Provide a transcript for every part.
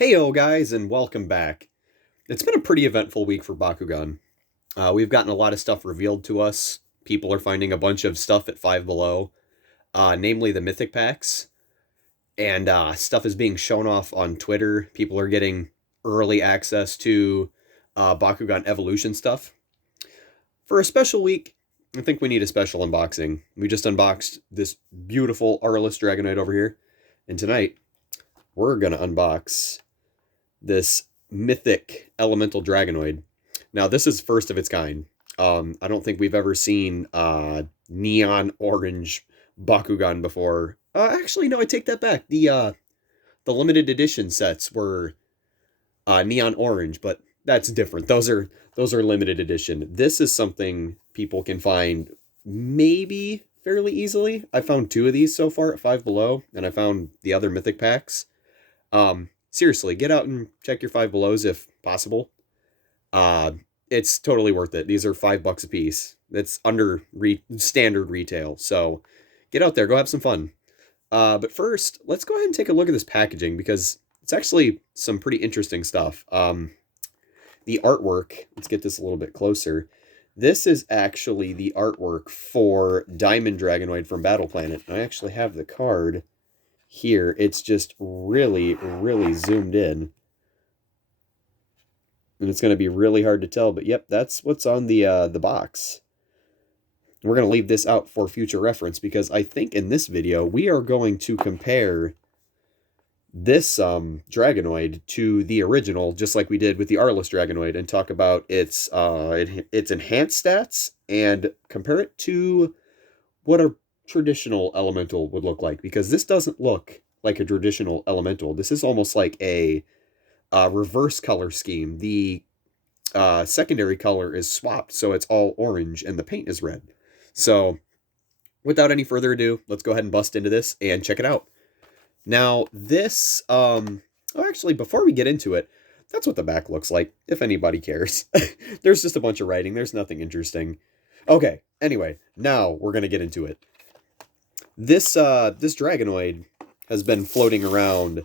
Heyo guys, and welcome back. It's been a pretty eventful week for Bakugan. We've gotten a lot of stuff revealed to us. People are finding a bunch of stuff at Five Below, namely the Mythic Packs, and stuff is being shown off on Twitter. People are getting early access to Bakugan Evolution stuff. For a special week, I think we need a special unboxing. We just unboxed this beautiful RubyDragonoid over here, and tonight we're going to unbox this mythic elemental dragonoid. Now, this is first of its kind. I don't think we've ever seen neon orange Bakugan before. Actually, no, I take that back. The limited edition sets were neon orange, but that's different. Those are limited edition. This is something people can find maybe fairly easily. I found 2 of these so far at Five Below, and I found the other mythic packs. Seriously, get out and check your Five Belows if possible. It's totally worth it. These are $5 a piece. It's under standard retail. So get out there, go have some fun. But first, let's go ahead and take a look at this packaging because it's actually some pretty interesting stuff. The artwork, let's get this a little bit closer. This is actually the artwork for Diamond Dragonoid from Battle Planet. I actually have the card here. It's just really zoomed in, and it's going to be really hard to tell, but yep, that's what's on the box. We're going to leave this out for future reference because I think in this video we are going to compare this Dragonoid to the original, just like we did with the RubyDragonoid, and talk about its enhanced stats and compare it to what a traditional elemental would look like, because this doesn't look like a traditional elemental. This is almost like a reverse color scheme. The secondary color is swapped, so it's all orange and the paint is red. So without any further ado, let's go ahead and bust into this and check it out. Now this actually, before we get into it, that's what the back looks like, if anybody cares. There's just a bunch of writing. There's nothing interesting. Okay, anyway, now we're going to get into it. This Dragonoid has been floating around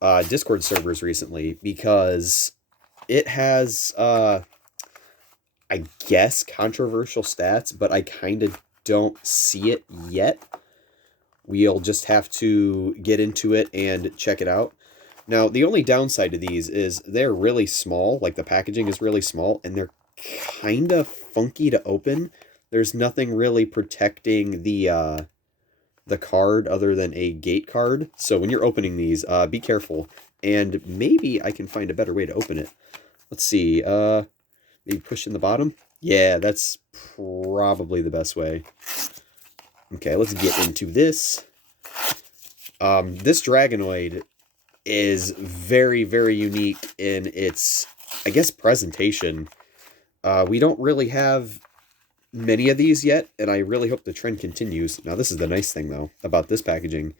Discord servers recently because it has, I guess, controversial stats, but I kind of don't see it yet. We'll just have to get into it and check it out. Now, the only downside to these is they're really small, like the packaging is really small, and they're kind of funky to open. There's nothing really protecting the card other than a gate card. So when you're opening these, be careful. And maybe I can find a better way to open it. Let's see. Maybe push in the bottom. Yeah, that's probably the best way. Okay, let's get into this. This Dragonoid is very unique in its, I guess, presentation. We don't really have many of these yet, and I really hope the trend continues. Now, this is the nice thing, though, about this packaging.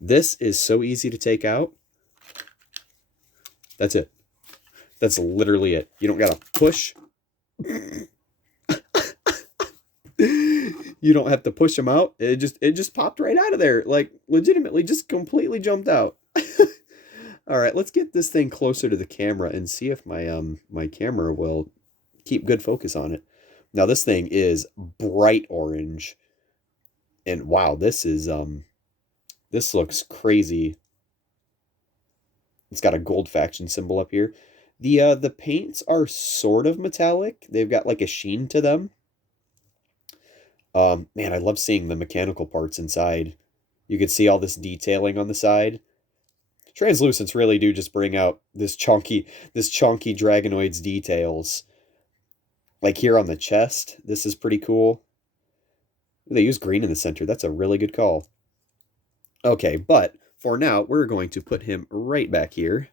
This is so easy to take out. That's it. That's literally it. You don't gotta push. You don't have to push them out. It just popped right out of there. Like, legitimately, just completely jumped out. All right, let's get this thing closer to the camera and see if my camera will keep good focus on it. Now, this thing is bright orange. And wow, this looks crazy. It's got a gold faction symbol up here. The paints are sort of metallic. They've got like a sheen to them. Man, I love seeing the mechanical parts inside. You can see all this detailing on the side. Translucents really do just bring out this chunky Dragonoid's details. Like here on the chest, this is pretty cool. They use green in the center. That's a really good call. Okay, but for now, we're going to put him right back here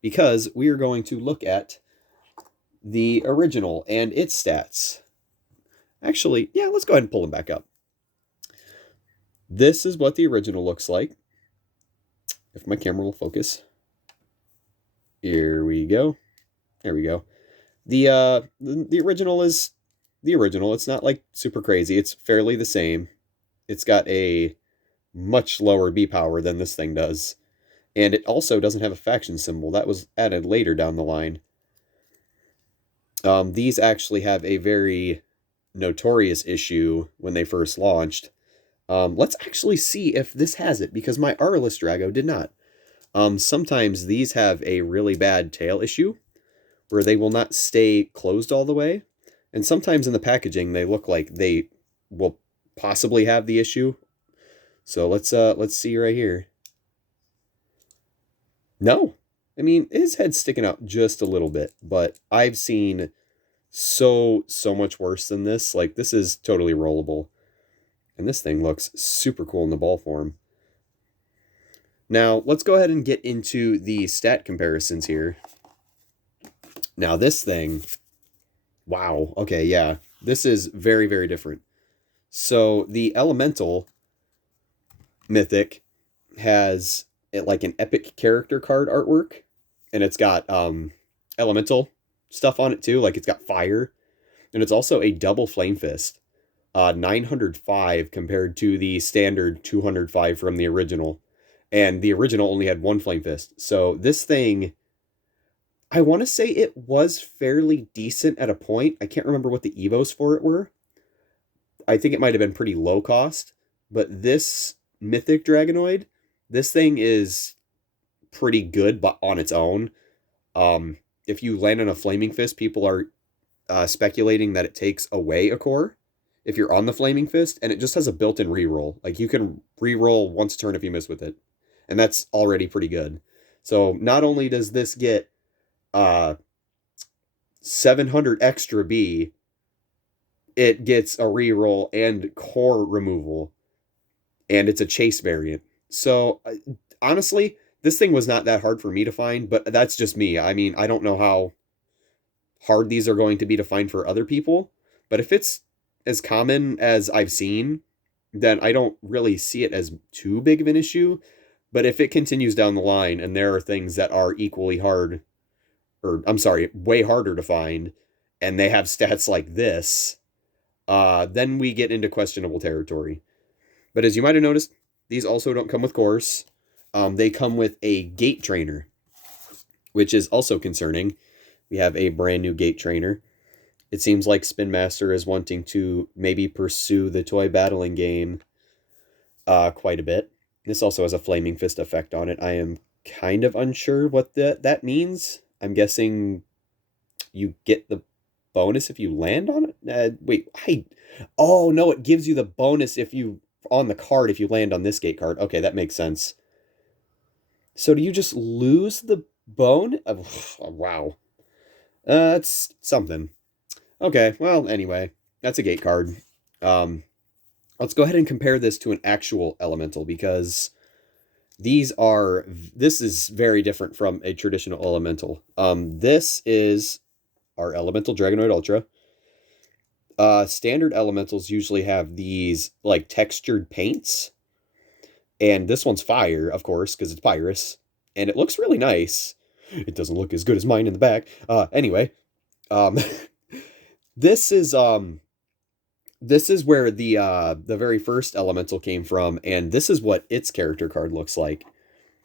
because we are going to look at the original and its stats. Actually, yeah, let's go ahead and pull him back up. This is what the original looks like. If my camera will focus. Here we go. There we go. The original is the original. It's not like super crazy. It's fairly the same. It's got a much lower B power than this thing does. And it also doesn't have a faction symbol. That was added later down the line. These actually have a very notorious issue when they first launched. Let's actually see if this has it, because my R-list Drago did not. Sometimes these have a really bad tail issue, where they will not stay closed all the way. And sometimes in the packaging, they look like they will possibly have the issue. So let's see right here. No. I mean, his head's sticking out just a little bit, but I've seen so much worse than this. Like, this is totally rollable. And this thing looks super cool in the ball form. Now, let's go ahead and get into the stat comparisons here. Now, this thing, wow, okay, yeah. This is very, very different. So, the Elemental Mythic has like an epic character card artwork, and it's got elemental stuff on it too, like it's got fire, and it's also a double flame fist, 905 compared to the standard 205 from the original, and the original only had one flame fist. So this thing, I want to say it was fairly decent at a point. I can't remember what the evos for it were. I think it might have been pretty low cost, but this Mythic Dragonoid, this thing is pretty good, but on its own. If you land on a Flaming Fist, people are speculating that it takes away a core if you're on the Flaming Fist, and it just has a built-in reroll. Like, you can reroll once a turn if you miss with it, and that's already pretty good. So not only does this get 700 extra B, it gets a reroll and core removal, and it's a chase variant. So, honestly, this thing was not that hard for me to find, but that's just me. I mean, I don't know how hard these are going to be to find for other people, but if it's as common as I've seen, then I don't really see it as too big of an issue. But if it continues down the line and there are things that are equally hard, or I'm sorry, way harder to find, and they have stats like this, then we get into questionable territory. But as you might have noticed, these also don't come with cores. They come with a gate trainer, which is also concerning. We have a brand new gate trainer. It seems like Spin Master is wanting to maybe pursue the toy battling game quite a bit. This also has a Flaming Fist effect on it. I am kind of unsure what that means. I'm guessing you get the bonus if you land on it? Oh, no, it gives you the bonus if you on the card if you land on this gate card. Okay, that makes sense. So do you just lose the bone? Oh, wow. That's something. Okay, well, anyway, that's a gate card. Let's go ahead and compare this to an actual elemental, because this is very different from a traditional elemental. This is our Elemental Dragonoid Ultra. Standard elementals usually have these like textured paints, and this one's fire, of course, because it's Pyrus, and it looks really nice. It doesn't look as good as mine in the back. Anyway, this is where the very first elemental came from, and this is what its character card looks like.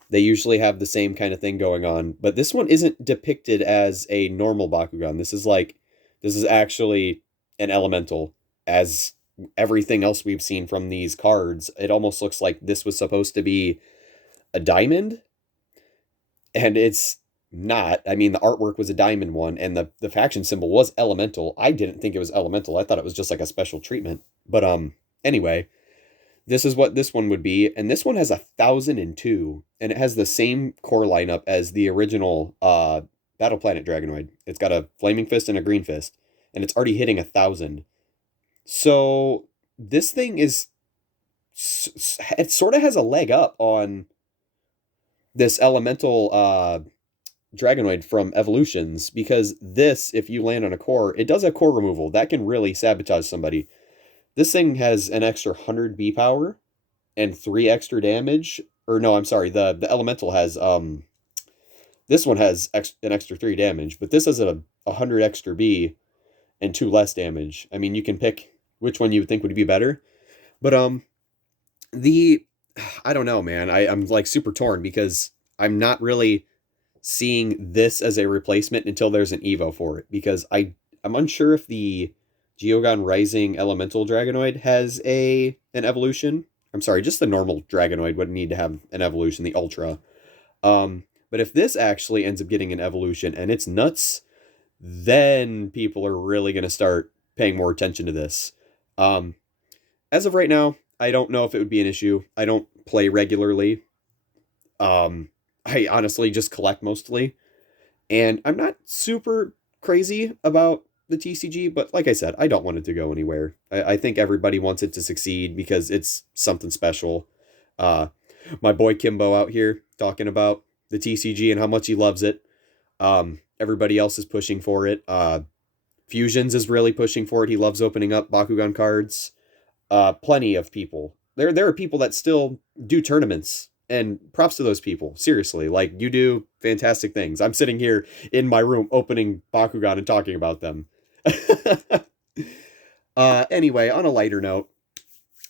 They usually have the same kind of thing going on, but this one isn't depicted as a normal Bakugan. This is actually an elemental, as everything else we've seen from these cards. It almost looks like this was supposed to be a diamond, and it's not. I mean, the artwork was a diamond one, and the faction symbol was elemental. I didn't think it was elemental. I thought it was just like a special treatment. But anyway, this is what this one would be, and this one has 1,002, and it has the same core lineup as the original Battle Planet Dragonoid. It's got a Flaming Fist and a Green Fist, and it's already hitting 1,000. So this thing is, it sort of has a leg up on this Elemental Dragonoid from Evolutions, because this, if you land on a core, it does have core removal. That can really sabotage somebody. This thing has an extra 100 B power and 3 extra damage. Or no, I'm sorry, the Elemental has, this one has an extra 3 damage, but this has a 100 extra B and 2 less damage. I mean, you can pick which one you would think would be better. But, I don't know, man. I'm like super torn, because I'm not really seeing this as a replacement until there's an Evo for it, because I'm unsure if the Geogon Rising Elemental Dragonoid has an evolution. I'm sorry, just the normal Dragonoid would need to have an evolution, the Ultra. But if this actually ends up getting an evolution and it's nuts, then people are really going to start paying more attention to this. As of right now, I don't know if it would be an issue. I don't play regularly. I honestly just collect mostly. And I'm not super crazy about the TCG, but like I said, I don't want it to go anywhere. I think everybody wants it to succeed because it's something special. My boy Kimbo out here talking about the TCG and how much he loves it. Everybody else is pushing for it. FuZzionZ is really pushing for it. He loves opening up Bakugan cards. Plenty of people. There are people that still do tournaments, and props to those people. Seriously, like, you do fantastic things. I'm sitting here in my room opening Bakugan and talking about them. Anyway, on a lighter note,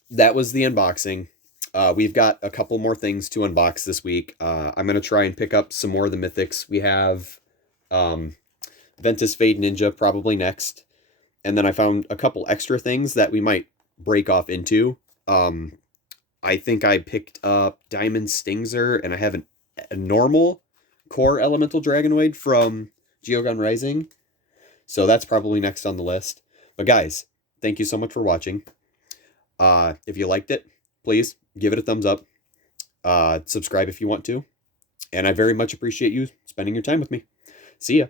that was the unboxing. We've got a couple more things to unbox this week. I'm going to try and pick up some more of the mythics. We have Ventus Fade Ninja probably next. And then I found a couple extra things that we might break off into. I think I picked up Diamond Stingzer, and I have a normal core Elemental Dragonoid from Geogon Rising. So that's probably next on the list. But guys, thank you so much for watching. If you liked it, please give it a thumbs up. Subscribe if you want to. And I very much appreciate you spending your time with me. See ya.